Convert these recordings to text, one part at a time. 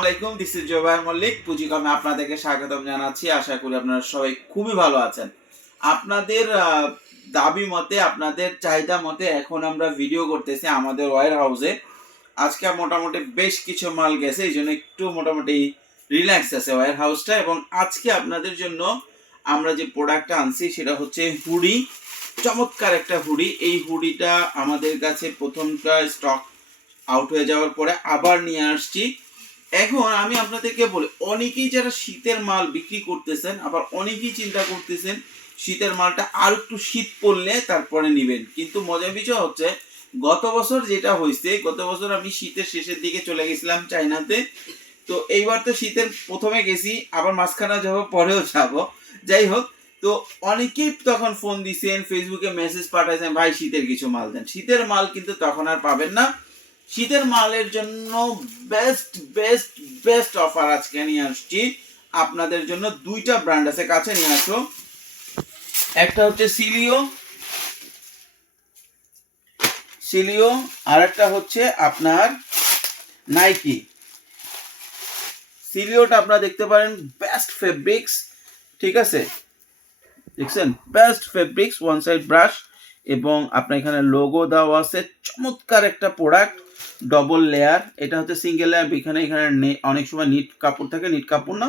আসসালামাইকুম this is Zobayer Mallick, পুঁজিকমে আপনাদেরকে স্বাগতম জানাচ্ছি। আশা করি আপনারা সবাই খুবই ভালো আছেন। আপনাদের দাবি মতে, আপনাদের চাহিদা মতে এখন আমরা ভিডিও করতেছি আমাদের ওয়ার হাউসে আজকে মোটামুটি বেশ কিছু মাল গেছে, এই জন্য একটু মোটামুটি রিল্যাক্স আছে ওয়ার হাউসটা এবং আজকে আপনাদের জন্য আমরা যে প্রোডাক্টটা আনছি, সেটা হচ্ছে হুডি। চমৎকার একটা হুডি। এই হুডিটা আমাদের কাছে প্রথমটা স্টক আউট হয়ে যাওয়ার পরে আবার নিয়ে আসছি। এখন আমি আপনাদেরকে বলি, অনেকেই যারা শীতের মাল বিক্রি করতেছেন, আবার অনেকেই চিন্তা করতেছেন শীতের মালটা আর একটু শীত পড়লে তারপরে নেবেন। কিন্তু মজার বিষয় হচ্ছে, গত বছর যেটা হয়েছে, গত বছর আমি শীতের শেষের দিকে চলে গেছিলাম চাইনাতে তো এইবার তো শীতের প্রথমে গেছি, আবার মাঝখানে যাব, পরেও যাব। যাই হোক, তো অনেকেই তখন ফোন দিছেন ফেসবুকে মেসেজ পাঠাইছেন, ভাই, শীতের কিছু মাল দেন। শীতের মাল কিন্তু তখন আর পাবেন না। শীতের মালের জন্য বেস্ট বেস্ট বেস্ট অফার আজকে নিয়ে আসছি। আপনাদের জন্য দুইটা ব্র্যান্ড আছে, কাছে নিয়ে আসো। একটা হচ্ছে সিলিও সিলিও আর একটা হচ্ছে আপনার নাইকি সিলিওটা আপনারা দেখতে পারেন বেস্ট ফেব্রিক্স ঠিক আছে? দেখছেন? Best fabrics one side brush এবং আপনার এখানে লোগো দেওয়া আছে। চমৎকার একটা প্রোডাক্ট ডবল লেয়ার এটা হচ্ছে সিঙ্গেল লেয়ার এখানে এখানে অনেক সময় নিট কাপড় থাকে নিট কাপড় না?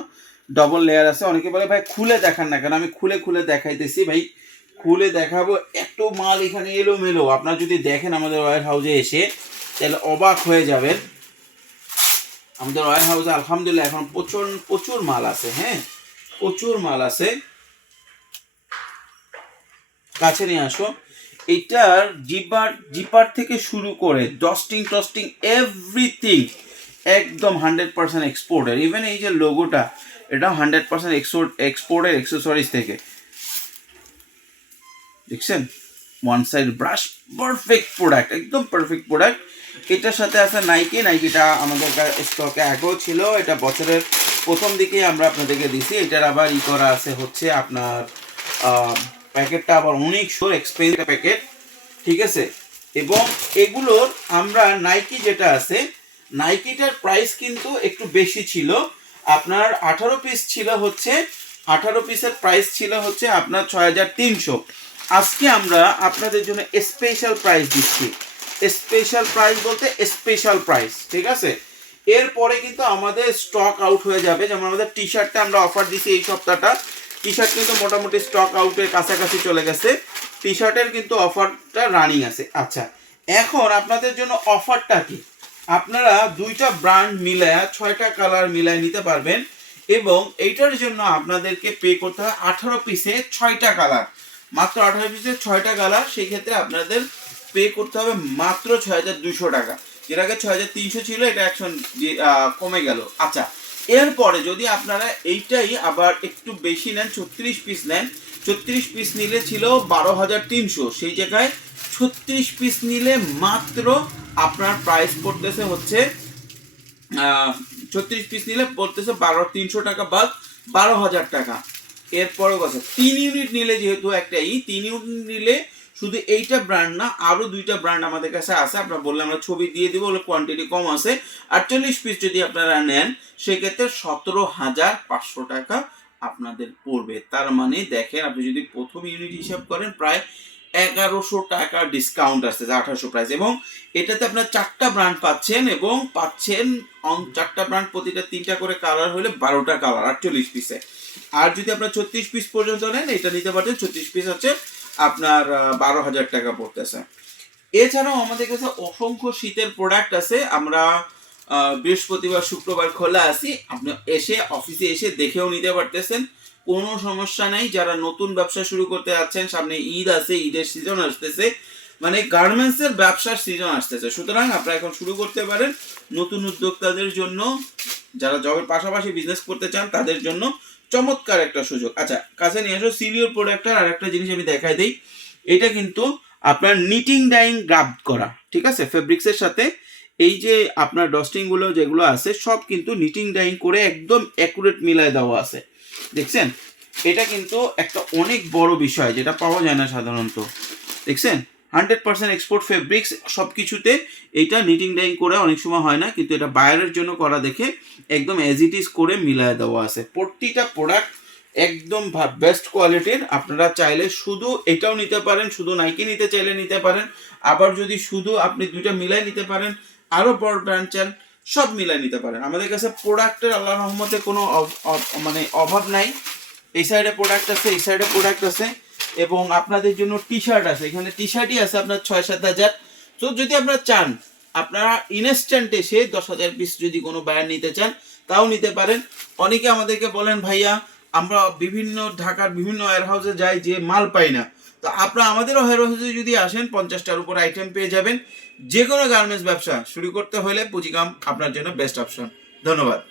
ডবল লেয়ার আছে। অনেকে বলে, ভাই, খুলে দেখান না কেন? আমি খুলে খুলে দেখাইতেছি, ভাই। খুলে দেখাবো এত মাল এখানে এলোমেলো। আপনার যদি দেখেন আমাদের ওয়ার হাউসে এসে, তাহলে অবাক হয়ে যাবেন। আমাদের ওয়ার হাউসে আলহামদুলিল্লাহ এখন প্রচুর প্রচুর মাল আছে হ্যাঁ? প্রচুর মাল আছে। কাছে নিয়ে আসো। এটার জিপার জিপার থেকে শুরু করে ডস্টিং টস্টিং এভরিথিং একদম হান্ড্রেড পার্সেন্ট এক্সপোর্টের ইভেন এই যে লোগোটা এটা হান্ড্রেড পার্সেন্ট এক্সপোর্ট এক্সপোর্টের এক্সেসরিজ থেকে। দেখছেন? One side brush perfect product একদম পারফেক্ট প্রোডাক্ট এটার সাথে আছে নাইকি নাইকিটা আমাদের স্টকে আগেও ছিল, এটা বছরের প্রথম দিকেই আমরা আপনাদেরকে দিছি। এটার আবার ই করা আছে হচ্ছে আপনার প্যাকেটটা আবার অনেক সুর এক্সপেন্স প্যাকেট, ঠিক আছে? এবং এগুলোর আমরা নাইকি যেটা আছে নাইকিটার প্রাইস কিন্তু একটু বেশি ছিল। আপনার আঠারো পিস ছিল হচ্ছে, আঠারো পিসের প্রাইস ছিল হচ্ছে আপনার ছয় হাজার তিনশো। আজকে আমরা আপনাদের জন্য স্পেশাল প্রাইস দিচ্ছি। স্পেশাল প্রাইস বলতে স্পেশাল প্রাইস ঠিক আছে? এরপরে কিন্তু আমাদের স্টক আউট হয়ে যাবে। যেমন আমাদের টি শার্টটা আমরা অফার দিছি এই সপ্তাহটা। টি শার্ট কিন্তু মোটামুটি স্টক আউটের কাছাকাছি চলে গেছে। টি শার্টের কিন্তু অফারটা রানিং আছে। আচ্ছা এখন আপনাদের জন্য অফারটা কি? আপনারা দুইটা ব্র্যান্ড মিলায়া, ছয়টা কালার মিলায় নিতে পারবেন এবং এইটার জন্য আপনাদেরকে পে করতে হয় আঠারো পিসে ছয়টা কালার মাত্র আঠারো পিসে ছয়টা কালার সেই ক্ষেত্রে আপনাদের পে করতে হবে মাত্র ছয় হাজার দুশো টাকা। যেটা আগে ছয় হাজার তিনশো ছিল, এটা একশো কমে গেল। আচ্ছা এরপরে যদি আপনারা এইটাই আবার একটু বেশি নেন, ছত্রিশ পিস নেন, ছত্রিশ পিস নিলে ছিল বারো হাজার তিনশো। সেই জায়গায় ছত্রিশ পিস নিলে মাত্র আপনার প্রাইস পড়তেছে হচ্ছে ছত্রিশ পিস নিলে পড়তেছে বারো, তিনশো টাকা বা বারো হাজার টাকা। এরপরেও কথা, তিন ইউনিট নিলে যেহেতু একটা এই তিন ইউনিট নিলে শুধু এইটা ব্র্যান্ড না, আরও দুইটা ব্র্যান্ড আমাদের কাছে আছে। আপনারা বললে আমরা ছবি দিয়ে দিব, বলে কোয়ান্টিটি কম আছে। আটচল্লিশ পিস যদি আপনারা নেন, সেক্ষেত্রে সতেরো হাজার পাঁচশো টাকা আপনাদের পড়বে। তার মানে দেখেন, আপনি যদি প্রথম ইউনিট হিসাব করেন, প্রায় এগারোশো টাকা ডিসকাউন্ট আসছে আঠারোশো প্রাইস এবং এটাতে আপনার চারটা ব্র্যান্ড পাচ্ছেন, এবং পাচ্ছেন চারটা ব্র্যান্ড প্রতিটা তিনটা করে কালার হলে বারোটা কালার আটচল্লিশ পিসে আর যদি আপনার ছত্রিশ পিস পর্যন্ত নেন, এটা নিতে পারছেন ছত্রিশ পিস হচ্ছে আপনার বারো হাজার টাকা পড়তেছে। এছাড়াও আমাদের কাছে অসংখ্য শীতের প্রোডাক্ট আছে। আমরা বৃহস্পতিবার, শুক্রবার খোলা আছি। আপনি এসে অফিসে এসে দেখেও নিতে পারতেছেন। কোনো সমস্যা নেই। যারা নতুন ব্যবসা শুরু করতে যাচ্ছেন, সামনে ঈদ আছে, ঈদের সিজন আসতেছে। মানে গার্মেন্টসের ব্যবসার সিজন আসতেছে। সুতরাং আপনারা এখন শুরু করতে পারেন নতুন উদ্যোক্তাদের জন্য। যারা জবের পাশাপাশি বিজনেস করতে চান, তাদের জন্য চমৎকার একটা সুযোগ। আচ্ছা কাছে নিয়ে আসো সিনিয়র প্রোডাক্টের আর একটা জিনিস আমি দেখাই দিই। এটা কিন্তু আপনার নিটিং ডাইং গ্রাফ করা, ঠিক আছে? ফেব্রিক্সের সাথে এই যে আপনার ডস্টিংগুলো যেগুলো আছে, সব কিন্তু নিটিং ডাইং করে একদম অ্যাকুরেট মিলায় দেওয়া আছে। দেখছেন? এটা কিন্তু একটা অনেক বড় বিষয়, যেটা পাওয়া যায় না সাধারণত। দেখছেন? হান্ড্রেড পার্সেন্ট এক্সপোর্ট ফেব্রিক্স সব কিছুতে এটা নিটিং ডাইং করে অনেক সময় হয় না, কিন্তু এটা বায়ারের জন্য করা দেখে একদম অ্যাজ ইট ইজ করে মিলায় দেওয়া আছে। প্রতিটা প্রোডাক্ট একদম বেস্ট কোয়ালিটির আপনারা চাইলে শুধু এটাও নিতে পারেন, শুধু নাইকি নিতে চাইলে নিতে পারেন, আবার যদি শুধু আপনি দুইটা মিলাই নিতে পারেন আরও বড় ব্র্যান্ড চান, সব মিলাই নিতে পারেন। আমাদের কাছে প্রোডাক্টের আল্লাহ রহমতে কোনো মানে অভাব নাই। এই সাইডে প্রোডাক্ট আছে, এই সাইডে প্রোডাক্ট আছে। এবং আপনাদের জন্য টি শার্ট আছে। এখানে টি শার্টই আছে আপনার ছয় সাত হাজার। তো যদি আপনারা চান, আপনারা ইনস্ট্যান্ট এসে দশ হাজার পিস যদি কোনো ব্যায়ার নিতে চান, তাও নিতে পারেন। অনেকে আমাদেরকে বলেন, ভাইয়া, আমরা বিভিন্ন ঢাকার বিভিন্ন ওয়্যার হাউসে যাই, যে মাল পাই না। তো আপনারা আমাদের ওয়্যার হাউসে যদি আসেন, পঞ্চাশটার উপর আইটেম পেয়ে যাবেন। যে কোনো গার্মেন্টস ব্যবসা শুরু করতে হলে পুঁজিকাম আপনার জন্য বেস্ট অপশন ধন্যবাদ।